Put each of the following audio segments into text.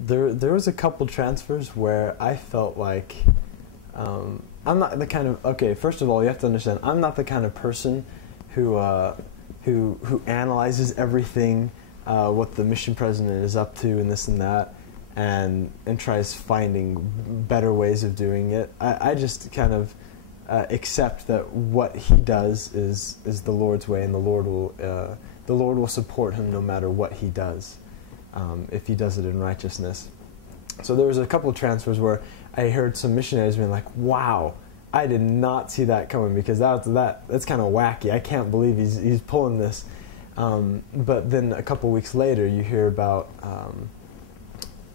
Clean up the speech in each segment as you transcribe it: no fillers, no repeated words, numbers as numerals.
There was a couple transfers where I felt like I'm not the kind of, okay, first of all, you have to understand, I'm not the kind of person who analyzes everything, what the mission president is up to and this and that, and tries finding better ways of doing it. I just kind of accept that what he does is the Lord's way, and the Lord will support him no matter what he does, if he does it in righteousness. So there was a couple of transfers where I heard some missionaries being like, "Wow, I did not see that coming," because that's kind of wacky. I can't believe he's pulling this. But then a couple weeks later, you hear about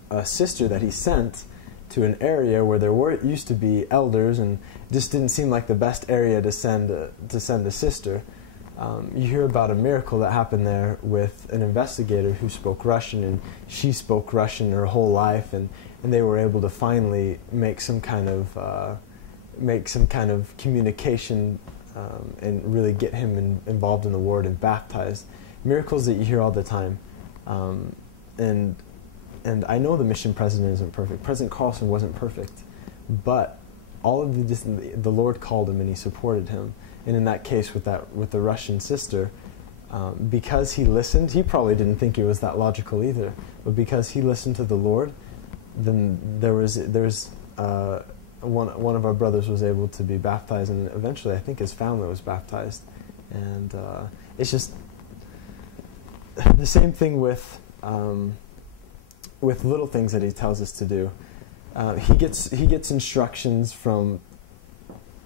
a sister that he sent to an area where there used to be elders, and just didn't seem like the best area to send a sister. You hear about a miracle that happened there with an investigator who spoke Russian, and she spoke Russian her whole life, and they were able to finally make some kind of communication and really get him involved in the Word and baptized. Miracles that you hear all the time. And I know the mission president isn't perfect. President Carlson wasn't perfect, but all of the Lord called him and he supported him. And in that case with the Russian sister, because he listened, he probably didn't think it was that logical either, but because he listened to the Lord, then there's one of our brothers was able to be baptized, and eventually I think his family was baptized. And it's just the same thing with little things that he tells us to do. He gets instructions from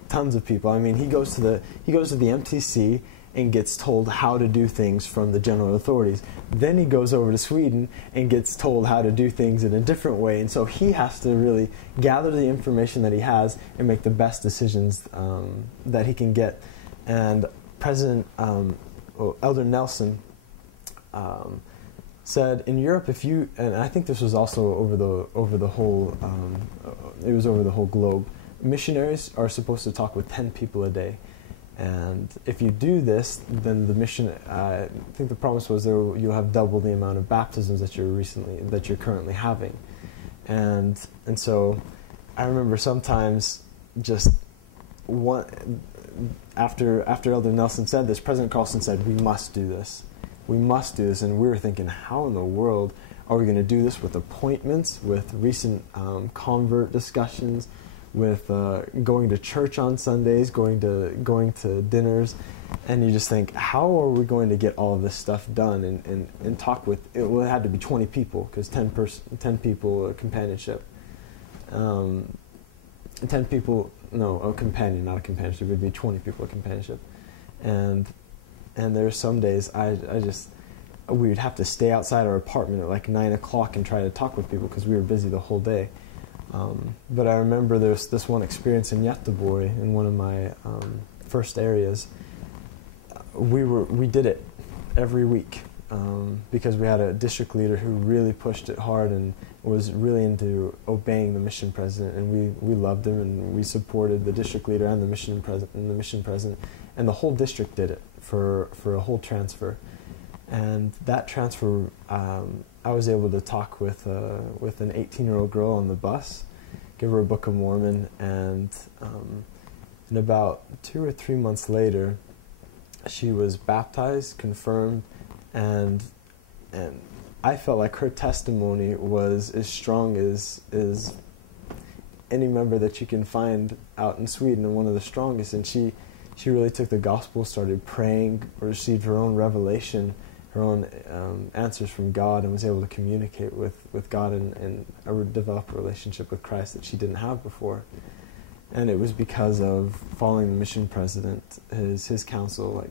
tons of people. I mean, he goes to the MTC and gets told how to do things from the general authorities. Then he goes over to Sweden and gets told how to do things in a different way. And so he has to really gather the information that he has and make the best decisions that he can get. And Elder Nelson said, in Europe, and I think this was also over the whole globe, missionaries are supposed to talk with 10 people a day. And if you do this, then the mission, I think the promise was you'll have double the amount of baptisms that you're currently having. And so I remember sometimes just after Elder Nelson said this, President Carlson said, we must do this. We must do this. And we were thinking, how in the world are we going to do this with appointments, with recent convert discussions, with going to church on Sundays, going to dinners, and you just think, how are we going to get all of this stuff done and talk with? It had to be 20 people because 10 people companionship, 10 people a companion, not a companionship. It would be 20 people a companionship, and there's some days we would have to stay outside our apartment at like 9 o'clock and try to talk with people because we were busy the whole day. But I remember there's this one experience in Göteborg, in one of my first areas. We did it every week because we had a district leader who really pushed it hard and was really into obeying the mission president, and we loved him and we supported the district leader and the mission president, and the whole district did it for a whole transfer. And that transfer, I was able to talk with an 18-year-old girl on the bus, give her a Book of Mormon, and about 2 or 3 months later, she was baptized, confirmed, and I felt like her testimony was as strong as any member that you can find out in Sweden, and one of the strongest. And she really took the gospel, started praying, received her own revelation, her own answers from God, and was able to communicate with God and develop a relationship with Christ that she didn't have before. And it was because of following the mission president, his counsel. Like,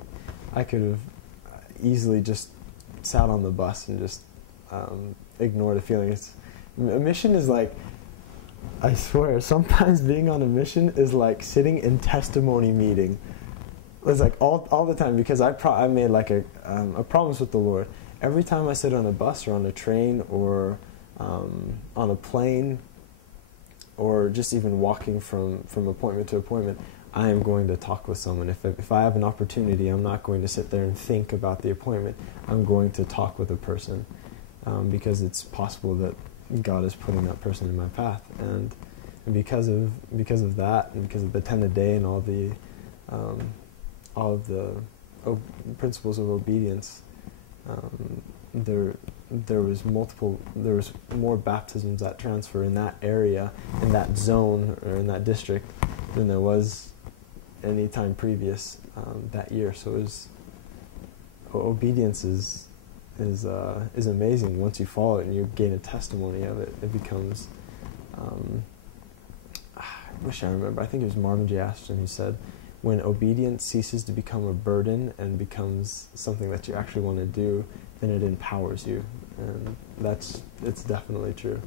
I could have easily just sat on the bus and just ignored a feeling. A mission is like, I swear, sometimes being on a mission is like sitting in testimony meeting. It's like all the time, because I made like a promise with the Lord. Every time I sit on a bus or on a train or on a plane or just even walking from appointment to appointment, I am going to talk with someone. If I have an opportunity, I'm not going to sit there and think about the appointment. I'm going to talk with a person because it's possible that God is putting that person in my path, and because of that, and because of the 10 a day and all of the principles of obedience, there was more baptisms that transfer in that area, in that zone, or in that district than there was any time previous that year. So obedience is amazing. Once you follow it and you gain a testimony of it, it becomes. I wish I remember. I think it was Marvin J. Ashton who said, "When obedience ceases to become a burden and becomes something that you actually want to do, then it empowers you." And it's definitely true.